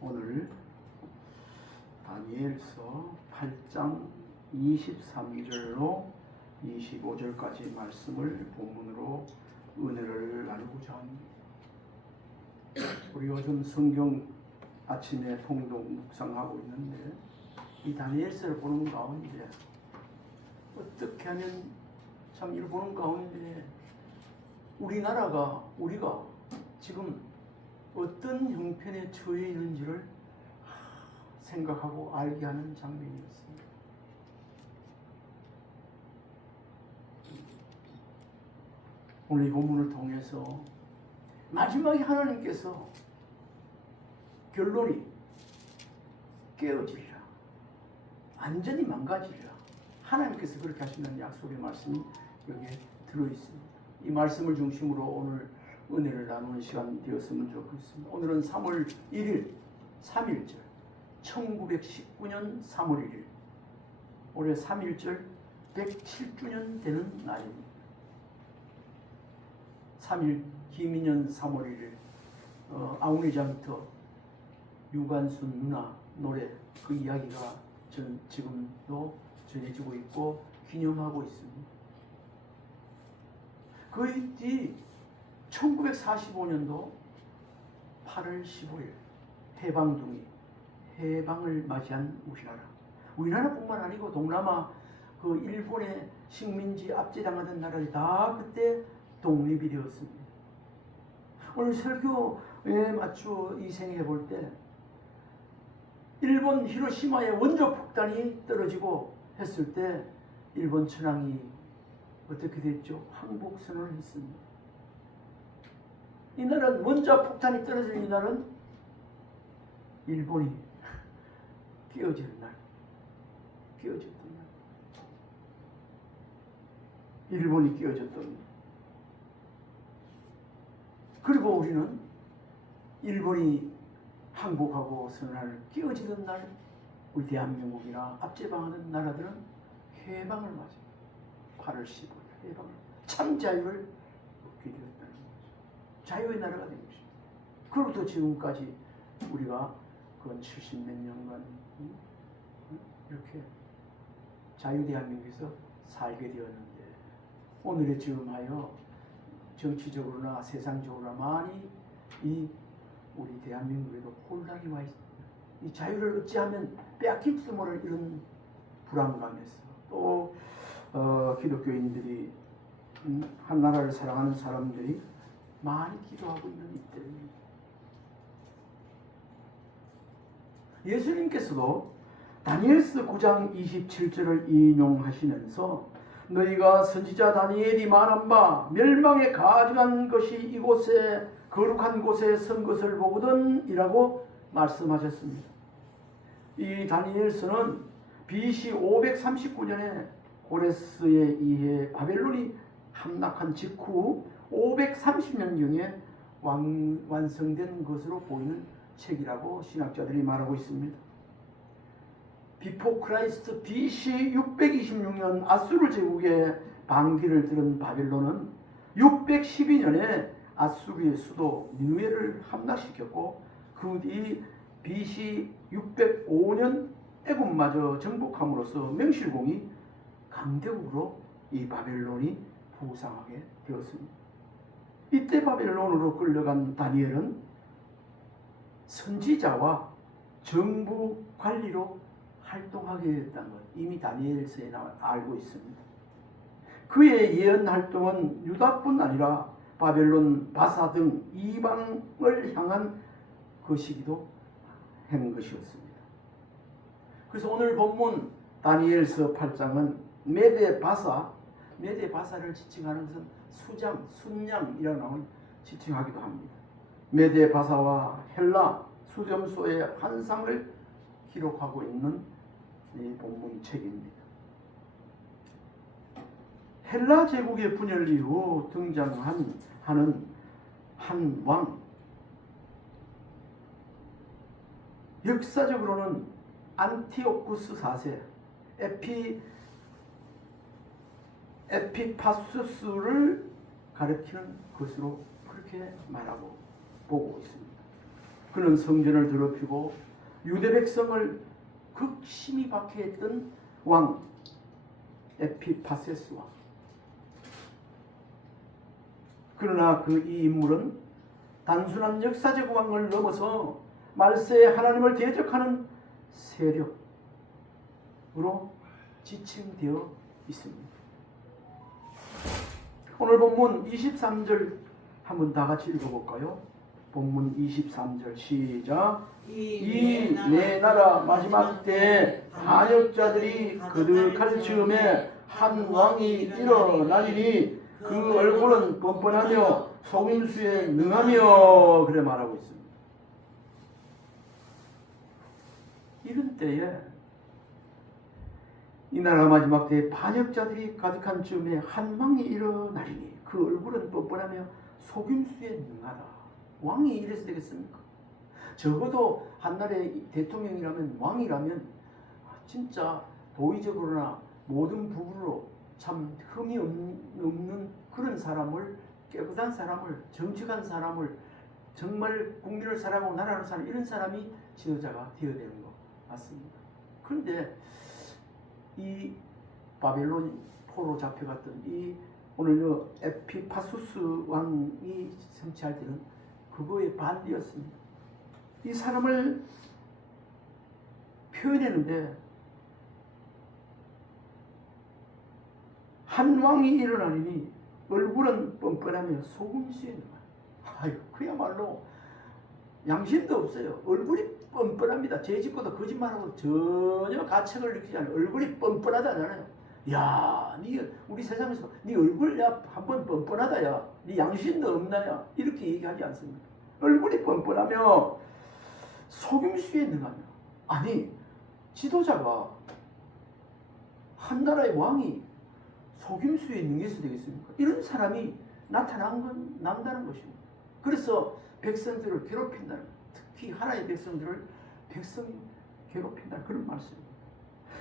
오늘 다니엘서 8장 23절로 25절까지 말씀을 본문으로 은혜를 나누고자 합니다. 우리 요즘 성경 아침에 통독 묵상하고 있는데 이 다니엘서를 보는 가운데 어떻게 하면 참 이를 보는 가운데 우리가 지금 어떤 형편에 처해 있는지를 생각하고 알게 하는 장면이었습니다. 오늘 이 본문을 통해서 마지막에 하나님께서 결론이 깨어지리라, 완전히 망가지리라, 하나님께서 그렇게 하신다는 약속의 말씀이 여기에 들어있습니다. 이 말씀을 중심으로 오늘 은혜를 나누는 시간 되었으면 좋겠습니다. 오늘은 3월 1일 3.1절 1919년 3월 1일 올해 3.1절 107주년 되는 날입니다. 3.1 김인년 3월 1일 아우니장터 유관순 누나 노래 그 이야기가 지금도 전해지고 있고 기념하고 있습니다. 그 뒤 1945년도 8월 15일 해방을 맞이한 우리나라뿐만 아니고 동남아 그 일본의 식민지 압제당하던 나라들이 다 그때 독립이 되었습니다. 오늘 설교에 맞추어 이 생각해 볼 때 일본 히로시마에 원조 폭탄이 떨어지고 했을 때 일본 천황이 어떻게 됐죠? 항복선언을 했습니다. 이날은 원자 폭탄이 떨어지는 이날은 일본이 깨어지는 날, 깨어졌던 날, 일본이 깨어졌던 날. 그리고 우리는 일본이 항복하고 선언을 깨어지던 날, 우리 대한민국이나 압제당하는 나라들은 해방을 맞이합니다. 8월 15일 해방을, 참 자유를 얻게 되었다는 거죠. 자유의 나라가 된 것입니다. 그로부터 지금까지 우리가 그 70몇 년간 이렇게 자유 대한민국에서 살게 되었는데 오늘의 즈음하여 정치적으로나 세상적으로나 많이 이 우리 대한민국에도 혼란이 와 있습니다. 이 자유를 어찌하면 빼앗길지도 모를 이런 불안감에서 또 기독교인들이 한 나라를 사랑하는 사람들이 많이 기도하고 있는 이때입니다. 예수님께서도 다니엘서 9장 27절을 인용하시면서 너희가 선지자 다니엘이 말한 바 멸망에 가증한 것이 이곳에 거룩한 곳에 선 것을 보거든 이라고 말씀하셨습니다. 이 다니엘서는 BC 539년에 고레스에 의해 바벨론이 함락한 직후 530년경에 완성된 것으로 보이는 책이라고 신학자들이 말하고 있습니다. 비포 크라이스트 BC 626년 아수르 제국의 반기를 들은 바벨론은 612년에 아수르의 수도 니느웨를 함락시켰고 그 뒤 BC 605년 애굽마저 정복함으로써 명실공히 강대국으로 이 바벨론이 부상하게 되었습니다. 이때 바벨론으로 끌려간 다니엘은 선지자와 정부 관리로 활동하게 됐다는 것 이미 다니엘서에 알고 있습니다. 그의 예언 활동은 유다뿐 아니라 바벨론, 바사 등 이방을 향한 것이기도 한 것이었습니다. 그래서 오늘 본문 다니엘서 8장은 메데 바사를 지칭하는 것은 순양이라고 나온 지칭하기도 합니다. 메데 바사와 헬라 수렴소의 환상을 기록하고 있는 이 본문 책입니다. 헬라 제국의 분열 이후 등장하는 한 왕, 역사적으로는 안티오쿠스 4세 에피파수스를 가리키는 것으로 그렇게 말하고 보고 있습니다. 그는 성전을 더럽히고 유대 백성을 극심히 박해했던 왕 에피파세스 왕. 그러나 이 인물은 단순한 역사적 왕을 넘어서 말세의 하나님을 대적하는 세력으로 지칭되어 있습니다. 오늘 본문 23절 한번 다 같이 읽어볼까요? 본문 23절 시작. 이 내 나라 마지막 때 반역자들이 거듭할 즈음에 한 왕이 일어나리니 그 얼굴은 뻔뻔하며 속임수에 능하며 그래 말하고 있습니다. 이런 때에 이 나라 마지막 때에 반역자들이 가득한 즈음에 한 왕이 일어나리니 그 얼굴은 뻔뻔하며 속임수에 능하다. 왕이 이래서 되겠습니까? 적어도 한나라의 대통령이라면 왕이라면 진짜 도의적으로나 모든 부분으로 참 흠이 없는 그런 사람을, 깨끗한 사람을, 정직한 사람을, 정말 국민을 사랑하고 나라를 사랑하는 이런 사람이 지도자가 되어야 되는 거 맞습니다. 그런데 이 바벨론 포로 잡혀갔던 이 오늘 에피파수스 왕이 정치할 때는 그거에 반대였습니다. 이 사람을 표현했는데 한 왕이 일어나니 얼굴은 뻔뻔하며 속임수에 능하다. 아유, 그야말로 양심도 없어요. 얼굴이 뻔뻔합니다. 죄 짓고도 거짓말하고 전혀 가책을 느끼지 않아요. 얼굴이 뻔뻔하다잖아요. 야, 니 우리 세상에서 니 얼굴 야 한번 뻔뻔하다 야, 니 양심도 없나 야, 이렇게 얘기하지 않습니다. 얼굴이 뻔뻔하며 속임수에 능하며. 아니, 지도자가 한 나라의 왕이 속임수에 능해서 되겠습니까? 이런 사람이 난다는 것입니다. 그래서 백성들을 괴롭힌다는, 특히 하나의 백성이 괴롭힌다 그런 말씀입니다.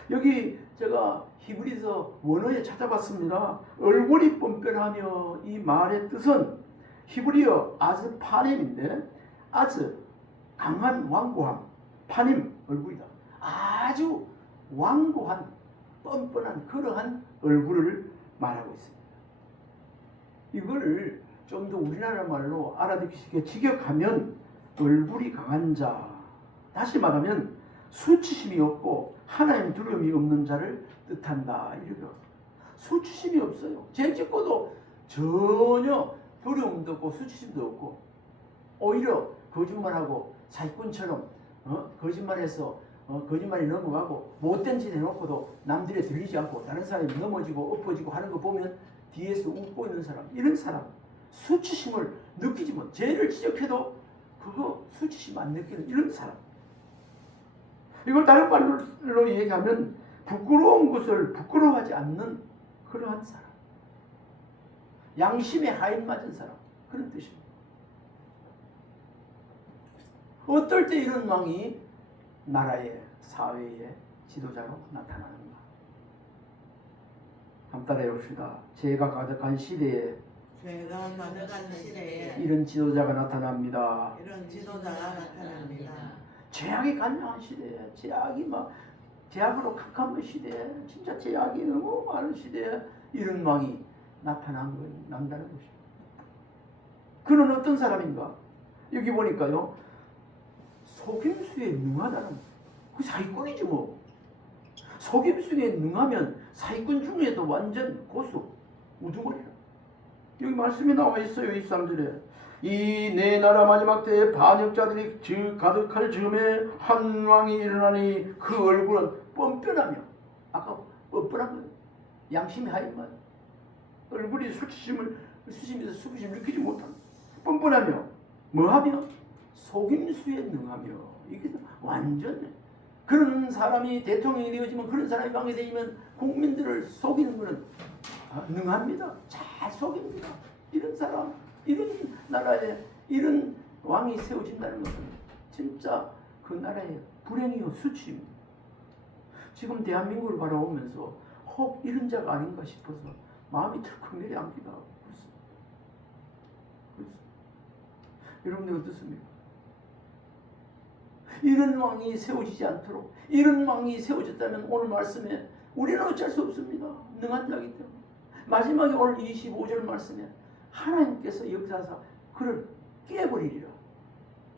여기 제가 히브리서 원어에 찾아봤습니다. 얼굴이 뻔뻔하며 이 말의 뜻은 히브리어 아즈 파넴인데, 아즈 강한 완고함, 파넴 얼굴이다. 아주 완고한 뻔뻔한 그러한 얼굴을 말하고 있습니다. 이걸 좀 더 우리나라 말로 알아듣기 쉽게 직역하면 얼굴이 강한 자, 다시 말하면 수치심이 없고 하나님 두려움이 없는 자를 뜻한다. 이렇게 수치심이 없어요. 죄 짓고도 전혀 두려움도 없고 수치심도 없고 오히려 거짓말하고 사기꾼처럼 거짓말해서 거짓말이 넘어가고 못된 짓 해놓고도 남들에 들리지 않고 다른 사람이 넘어지고 엎어지고 하는 거 보면 뒤에서 웃고 있는 사람, 이런 사람 수치심을 느끼지 못, 죄를 지적해도 그거 수치심 안 느끼는 이런 사람. 이걸 다른 말로 얘기하면 부끄러운 것을 부끄러워하지 않는 그러한 사람, 양심에 하인 맞은 사람, 그런 뜻입니다. 어떨 때 이런 왕이 나라의 사회의 지도자로 나타나는가? 한번 따라해 봅시다. 죄가 가득한 시대에 이런 지도자가 나타납니다. 죄악이 간량한 시대에, 죄악으로 캄캄한 시대에, 진짜 죄악이 너무 많은 시대에 이런 왕이 난다는 것입니다. 그는 어떤 사람인가? 여기 보니까요, 속임수에 능하다는, 그 사기꾼이지 뭐. 속임수에 능하면 사기꾼 중에도 완전 고수, 우두머리라. 여기 말씀이 나와 있어요. 23절에 이 내 나라 마지막 때에 반역자들이 가득할 즈음에 한 왕이 일어나니 그 얼굴은 뻔뻔하며, 아까 뻔뻔한 거예요. 양심이 하인 말, 얼굴이 수치심을 느끼지 못하는, 뻔뻔하며 뭐하며 속임수에 능하며. 이게 완전 그런 사람이 대통령이 되어지면, 그런 사람이 왕이 되면 국민들을 속이는 것은 능합니다. 잘 속입니다. 이런 사람, 이런 나라에 이런 왕이 세워진다는 것은 진짜 그 나라의 불행이요 수치입니다. 지금 대한민국을 바라보면서 혹 이런 자가 아닌가 싶어서 마음이 덜컥 내려앉기도 하고 그렇습니다. 여러분들 어떻습니까? 이런 왕이 세워지지 않도록, 이런 왕이 세워졌다면 오늘 말씀에 우리는 어쩔 수 없습니다. 능한 자이기 때문에. 마지막에 오늘 25절 말씀에 하나님께서 역사하사 그를 깨버리리라,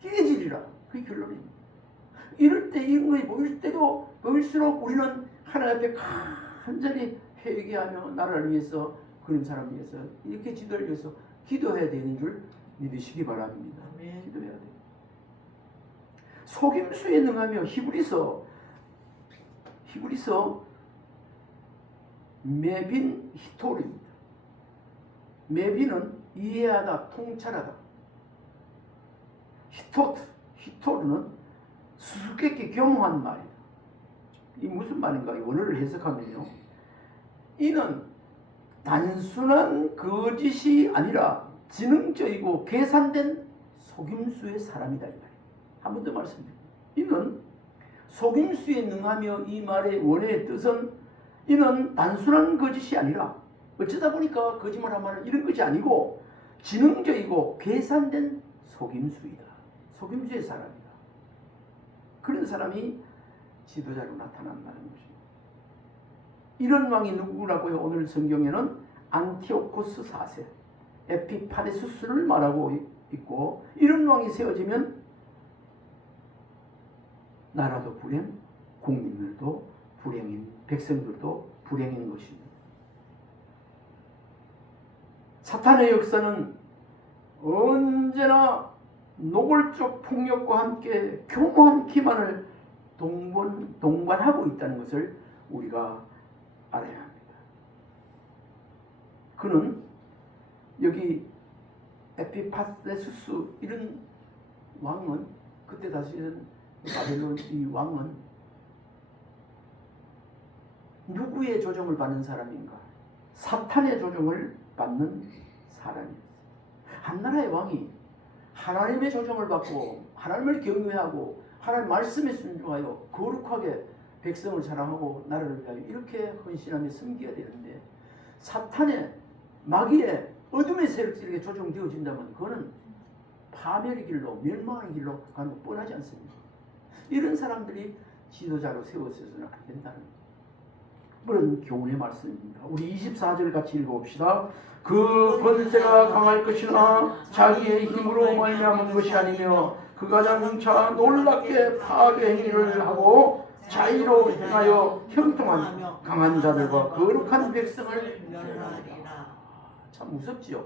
깨지리라. 그게 결론입니다. 이럴 때 이런 것이 보일 때도 보일수록 우리는 하나님 앞에 간절히 회개하며 나라를 위해서, 그런 사람을 위해서, 이렇게 지도를 위해서 기도해야 되는 줄 믿으시기 바랍니다. 아멘. 기도해야 돼요. 속임수에 능하며 히브리서 메빈 히톨입니다. 메빈은 이해하다, 통찰하다. 히토르는 수수께끼 겸허한 말이다. 이 무슨 말인가? 원어를 해석하면요, 이는 단순한 거짓이 아니라 지능적이고 계산된 속임수의 사람이다, 이 말이에요. 한 번 더 말씀드립니다. 이는 속임수에 능하며, 이 말의 원어의 뜻은 이는 단순한 거짓이 아니라, 어쩌다 보니까 거짓말한 말은 이런 것이 아니고 지능적이고 계산된 속임수이다. 속임수의 사람이다. 그런 사람이 지도자로 나타난다는 것입니다. 이런 왕이 누구라고요? 오늘 성경에는 안티오코스 4세, 에피파네수스를 말하고 있고, 이런 왕이 세워지면 나라도 불행, 국민들도 불행인, 백성들도 불행인 것입니다. 사탄의 역사는 언제나 노골적 폭력과 함께 교묘한 기만을 동반하고 있다는 것을 우리가 알아야 합니다. 그는 여기 에피파네수스 이런 왕은, 그때 다시는 바벨론 이 왕은 누구의 조정을 받는 사람인가? 사탄의 조정을 받는 사람이었어요. 한 나라의 왕이 하나님의 조정을 받고 하나님을 경외하고 하나님 말씀에 순종하여 거룩하게 백성을 사랑하고 나라를 위하여 이렇게 헌신하며 섬겨야 되는데, 사탄의 마귀의 어둠의 세력들에게 조종되어진다면 그거는 파멸의 길로, 멸망의 길로 가는 거 뻔하지 않습니까? 이런 사람들이 지도자로 세워서는 안 된다는 그런 교훈의 말씀입니다. 우리 24절 같이 읽어봅시다. 그 권세가 강할 것이나 자기의 힘으로 말미암은 것이 아니며 그가 장차 놀랍게 파괴 행위를 하고 자의로 행하여 형통한 강한 자들과 거룩한 백성을 멸하리라. 참 무섭지요.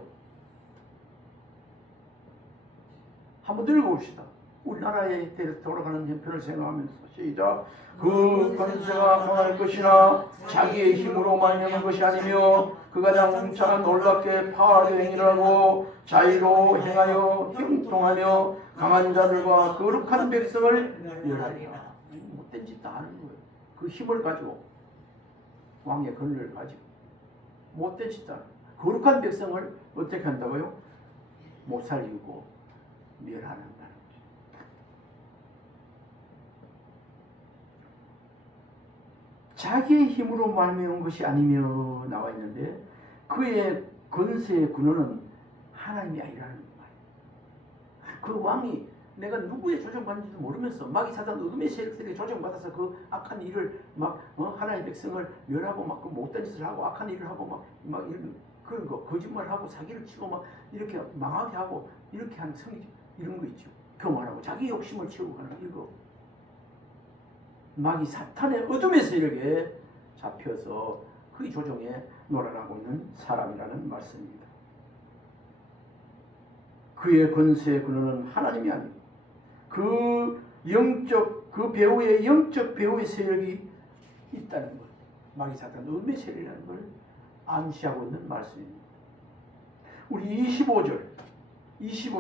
한번 읽어봅시다. 우리나라에 돌아가는 형편을 생각하면서 시작. 그 권세가 강할 것이나 자기의 힘으로 말미암은 것이 아니며 그가 장차 놀랍게 파괴 행위를 하고 자의로 행하여 형통하며 강한 자들과 거룩한 백성을 멸하리라. 못된 짓 다 하는 거예요. 그 힘을 가지고, 왕의 권력을 가지고 못된 짓 다 하는 거예요. 거룩한 백성을 어떻게 한다고요? 못 살리고 멸하는 거예요. 자기의 힘으로 말미암은 것이 아니며 나와 있는데, 그의 권세의 근원은 하나님이 아니라는 말이에요. 그 왕이 내가 누구의 조정받는지도 모르면서 마귀 사단 어둠의 세력들에게 조정받아서 그 악한 일을 막 하나님의 백성을 멸하고 막 그 못된 짓을 하고 악한 일을 하고 막 이런 그런 거 거짓말하고 사기를 치고 막 이렇게 망하게 하고 이렇게 하는 성질 이런 거 있죠. 교만하고 자기 욕심을 채우고 가는 이거. 마귀 사탄의 어둠의 세력에 잡혀서 그 조정에 놀아나고 있는 사람이라는 말씀입니다. 그의 권세의 근원은 하나님이 아니고 그 배후의 영적 배후의 세력이 있다는 것, 마귀 사탄 어둠의 세력이라는 걸 암시하고 있는 말씀입니다. 우리 25절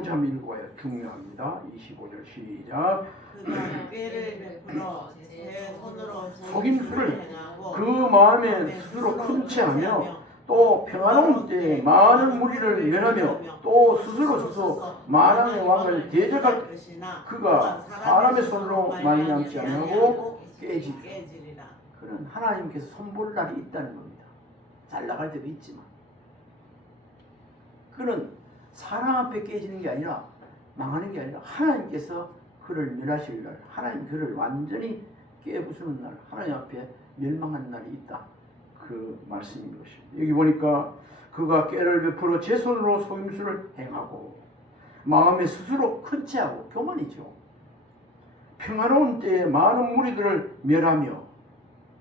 한번 읽어봐요. 중요합니다. 25절 시작. 그가 꾀를 베풀어 제 손으로 속임수를 그 마음에 스스로 큰 채하며 또 평안한 때에 많은 무리를 면하며 또 스스로 서서 만왕의 왕을 대적할 것이나 그가 사람의 손으로 말미암지 아니하고 깨지리라. 그는 하나님께서 손볼 날이 있다는 겁니다. 잘 나갈 때도 있지만 그는 사람 앞에 깨지는 게 아니라 망하는 게 아니라 하나님께서 그를 멸하실 날, 하나님 그를 완전히 깨부수는 날, 하나님 앞에 멸망하는 날이 있다. 그 말씀인 것입니다. 여기 보니까 그가 꾀를 베풀어 제 손으로 속임수를 행하고 마음에 스스로 큰 체하고 교만이죠. 평화로운 때에 많은 무리들을 멸하며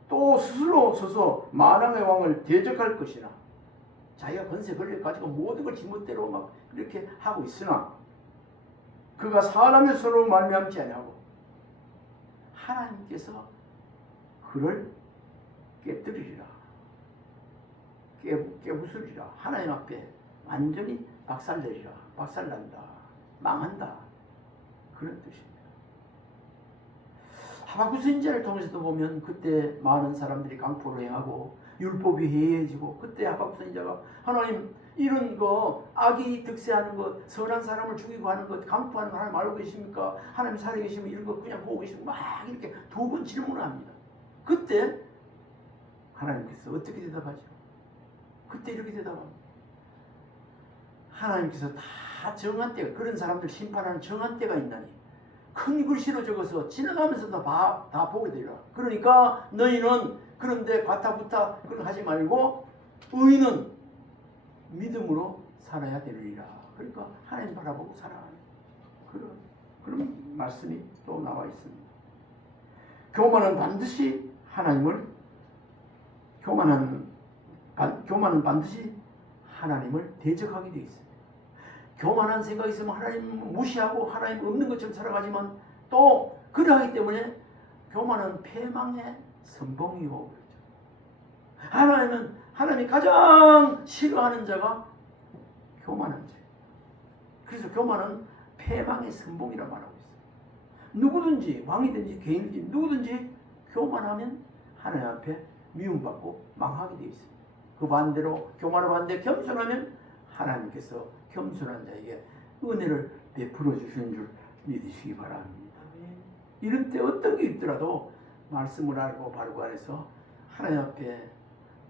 또 스스로 서서 만왕의 왕을 대적할 것이나 자기가 권세 권력 가지고 모든 걸 지멋대로 막 이렇게 하고 있으나 그가 사람의 손으로 말미암지 아니하고 하나님께서 그를 깨뜨리리라. 깨부수리라. 하나님 앞에 완전히 박살내리라. 박살난다. 망한다. 그런 뜻입니다. 하박국 선지자를 통해서도 보면 그때 많은 사람들이 강포를 행하고 율법이 해해지고 그때 하박국 선지자가 하나님 이런 거 악이 득세하는 것 선한 사람을 죽이고 하는 것 강포하는 거 하나님 알고 계십니까? 하나님 살아계시면 이런 거 그냥 보고 계시고 막 이렇게 두 번 질문을 합니다. 그때 하나님께서 어떻게 대답하죠? 그때 이렇게 대답합니다. 하나님께서 다 정한 때가 그런 사람들 심판하는 정한 때가 있나니 큰 글씨로 적어서 지나가면서도 다 보게 되리라. 그러니까 너희는 그런데 과타부타 그런 하지 말고 의인은 믿음으로 살아야 되리라. 그러니까 하나님 바라보고 살아가는 그런 말씀이 또 나와 있습니다. 교만은 반드시 대적하게 되어 있습니다. 교만한 생각이 있으면 하나님 무시하고 하나님 없는 것처럼 살아가지만 또 그러하기 때문에 교만은 패망의 선봉이고 그렇죠. 하나님이 가장 싫어하는 자가 교만한 자. 그래서 교만은 패망의 선봉이라고 말하고 있어요. 누구든지 왕이든지 개인이든지 누구든지 교만하면 하나님 앞에 미움받고 망하게 되어 있습니다. 그 반대로 교만을 반대 겸손하면 하나님께서 겸손한 자에게 은혜를 베풀어 주시는 줄 믿으시기 바랍니다. 이런 때 어떤 게 있더라도 말씀을 알고 바르고 안에서 하나님 앞에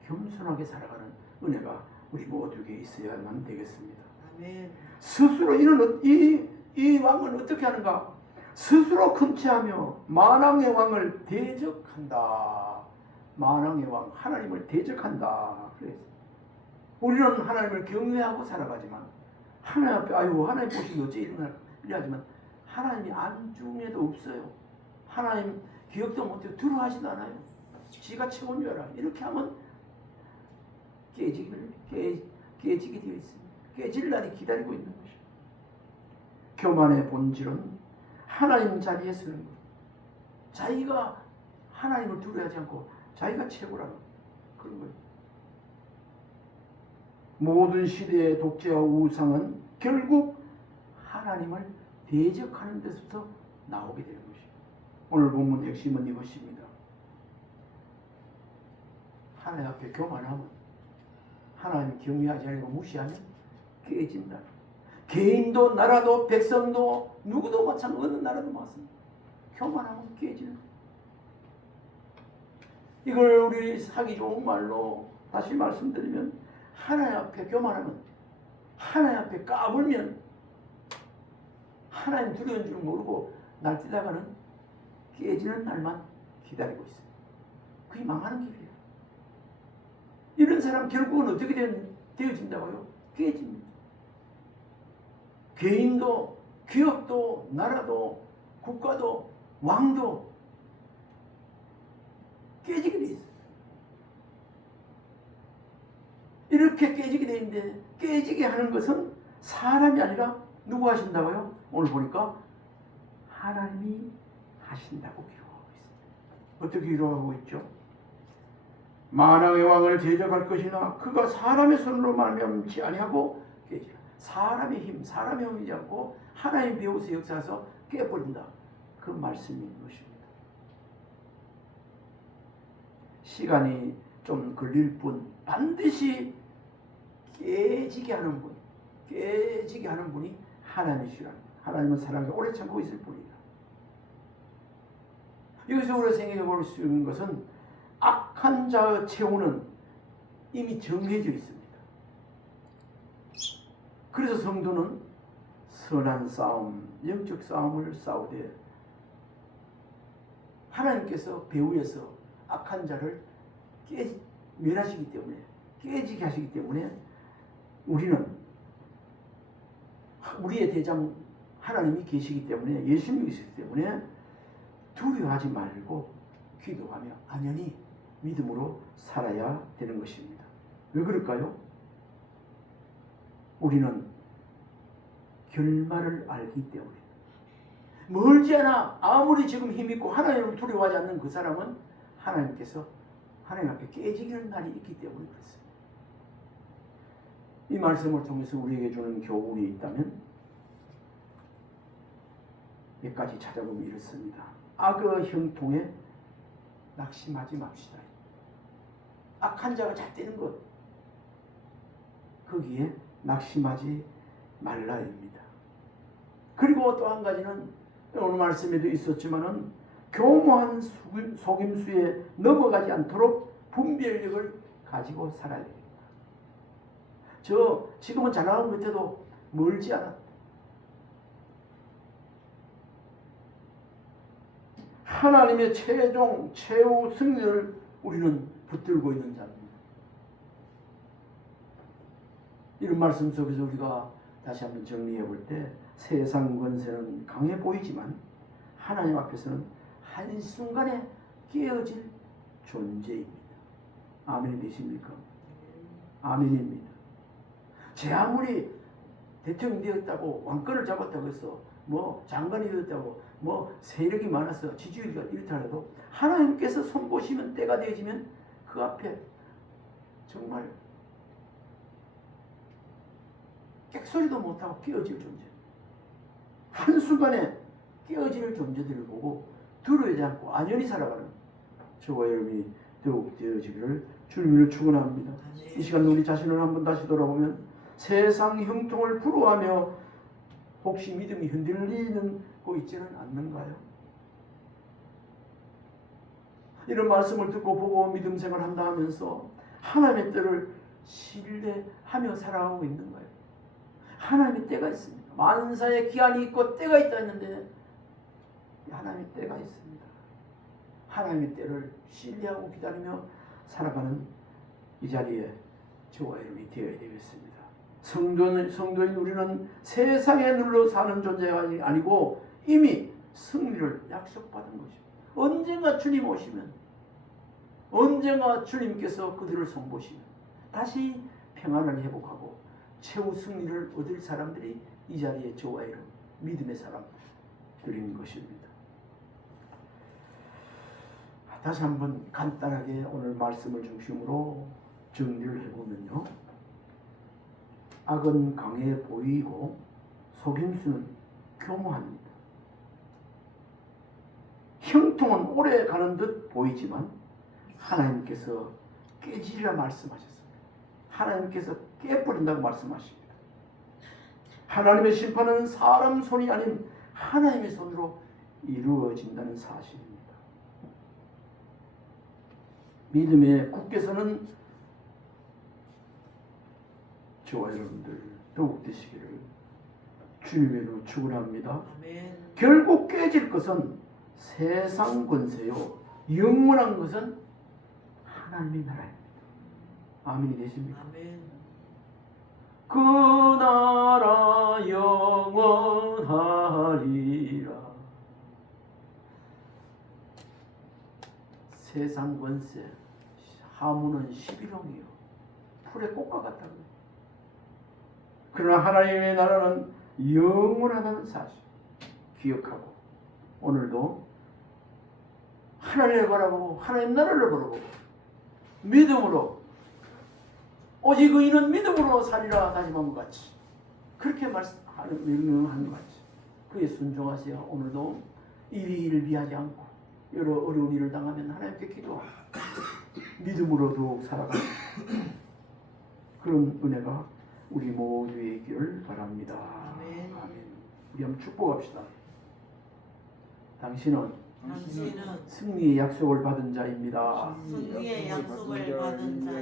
겸손하게 살아가는 은혜가 우리 모두에게 있어야만 되겠습니다. 아멘. 스스로 이 왕은 어떻게 하는가? 스스로 큰체하며 만왕의 왕을 대적한다. 만왕의 왕 하나님을 대적한다. 그래서 우리는 하나님을 경외하고 살아가지만 하나님 앞에 하나님 보시면 어째 이러하지만 하나님이 안중에도 없어요. 하나님 기억도 못해요. 두려워하지도 않아요. 지가 최고인 줄 알아. 이렇게 하면 깨지게 되어 있습니다. 깨질 날이 기다리고 있는 것이죠. 교만의 본질은 하나님 자리에 서는 것. 자기가 하나님을 두려워하지 않고 자기가 최고라는 그런 거예요. 모든 시대의 독재와 우상은 결국 하나님을 대적하는 데서부터 나오게 되는 것이에요. 오늘 본문 핵심은 이것입니다. 하나님 앞에 교만하면 하나님 경외하지 않고 무시하면 깨진다. 개인도 나라도 백성도 누구도 마찬가지 어느 나라도 마찬가지입니다. 교만하면 깨지는 거예요. 이걸 우리 하기 좋은 말로 다시 말씀드리면 하나님 앞에 교만하면 하나님 앞에 까불면 하나님 두려운 줄 모르고 날뛰다가는 깨지는 날만 기다리고 있어요. 그게 망하는 길이에요. 이런 사람 결국은 어떻게 되어진다고요? 깨집니다. 개인도 기업도 나라도 국가도 왕도 깨지게 돼 있어요. 이렇게 깨지게 돼 있는데 깨지게 하는 것은 사람이 아니라 누구 하신다고요? 오늘 보니까 하나님이 하신다고 기록하고 있습니다. 어떻게 기록하고 있죠? 만왕의 왕을 대적할 것이나 그가 사람의 손으로 말미암지 아니하고 깨지라. 사람의 힘, 사람의 힘이지 않고 하나님 배우서 역사해서 깨버린다. 그 말씀인 것입니다. 시간이 좀 걸릴 뿐 반드시 깨지게 하는 분이 하나님이시라. 하나님은 사랑에 오래 참고 있을 뿐이다. 여기서 우리가 생각해 볼 수 있는 것은 악한 자의 최후는 이미 정해져 있습니다. 그래서 성도는 선한 싸움, 영적 싸움을 싸우되 하나님께서 배후에서 악한 자를 멸하시기 때문에, 깨지게 하시기 때문에 우리는 우리의 대장 하나님이 계시기 때문에, 예수님이 계시기 때문에 두려워하지 말고 기도하며 안연히 믿음으로 살아야 되는 것입니다. 왜 그럴까요? 우리는 결말을 알기 때문에. 멀지 않아 아무리 지금 힘있고 하나님을 두려워하지 않는 그 사람은 하나님께서 하나님 앞에 깨지는 날이 있기 때문에 그렇습니다. 이 말씀을 통해서 우리에게 주는 교훈이 있다면 몇 가지 찾아보면 이렇습니다. 악의 형통에 낙심하지 맙시다. 악한 자가 잣대는 것, 거기에 낙심하지 말라입니다. 그리고 또 한 가지는 오늘 말씀에도 있었지만은 교묘한 속임수에 넘어가지 않도록 분별력을 가지고 살아야 됩니다. 저 지금은 잘 나가는 것 같아도 멀지 않아. 하나님의 최후 승리를 우리는 붙들고 있는 자입니다. 이런 말씀 속에서 우리가 다시 한번 정리해 볼 때 세상 권세는 강해 보이지만 하나님 앞에서는 한순간에 깨어질 존재입니다. 아멘이 되십니까? 아멘입니다. 제 아무리 대통령이 되었다고 왕권을 잡았다고 해서 뭐 장관이 되었다고 뭐 세력이 많아서 지지율이 이렇다 해도 하나님께서 손보시면 때가 되어지면 그 앞에 정말 객소리도 못하고 깨어질 존재, 한순간에 깨어지는 존재들을 보고 두려워하지 않고 안연히 살아가는 저와 여러분이 더욱 되어지기를 주님을 축원합니다. 이 시간 우리 자신을 한번 다시 돌아보면 세상 형통을 부러워하며 혹시 믿음이 흔들리는 거 있지는 않는가요? 이런 말씀을 듣고 보고 믿음 생활한다 하면서 하나님의 때를 신뢰하며 살아가고 있는가요? 하나님의 때가 있습니다. 만사의 기한이 있고 때가 있다 했는데 하나님의 때가 있습니다. 하나님의 때를 신뢰하고 기다리며 살아가는 이 자리에 저와 여러분이 되어야 되겠습니다. 성도인 우리는 세상에 눌러 사는 존재가 아니고 이미 승리를 약속받은 것입니다. 언젠가 주님 오시면, 언젠가 주님께서 그들을 손보시면 다시 평안을 회복하고 최후 승리를 얻을 사람들이 이 자리에 저와 여러분 믿음의 사람들인 것입니다. 다시 한번 간단하게 오늘 말씀을 중심으로 정리를 해보면요, 악은 강해 보이고 속임수는 교묘합니다. 형통은 오래 가는 듯 보이지만 하나님께서 깨지리라 말씀하셨습니다. 하나님께서 깨버린다고 말씀하십니다. 하나님의 심판은 사람 손이 아닌 하나님의 손으로 이루어진다는 사실입니다. 믿음에 굳게 서는 저와 여러분들 더욱 되시기를 주님으로 축원합니다. 결국 깨질 것은 세상 권세요, 영원한 것은 하나님의 나라입니다. 아멘이 되십니까? 아멘. 그 나라 영원하리라. 세상 권세, 하무는 11홍이요 풀의 꽃과 같다고. 그러나 하나님의 나라는 영원하다는 사실 기억하고 오늘도 하나님을 바라보고 하나님 나라를 바라보고 믿음으로 오직 의인은 믿음으로 살리라 다짐한 것 같이 그렇게 말씀하는 명령한 것 같이 그에 순종하세요. 오늘도 일을 비하지 않고 여러 어려운 일을 당하면 하나님께 기도하고 믿음으로 더욱 살아가는 그런 은혜가 우리 모두에 있기를 바랍니다. 아멘. 아멘. 우리 한번 축복합시다. 당신은 당신은 승리의 약속을 받은 자입니다. 승리의 약속을 받은 자입니다.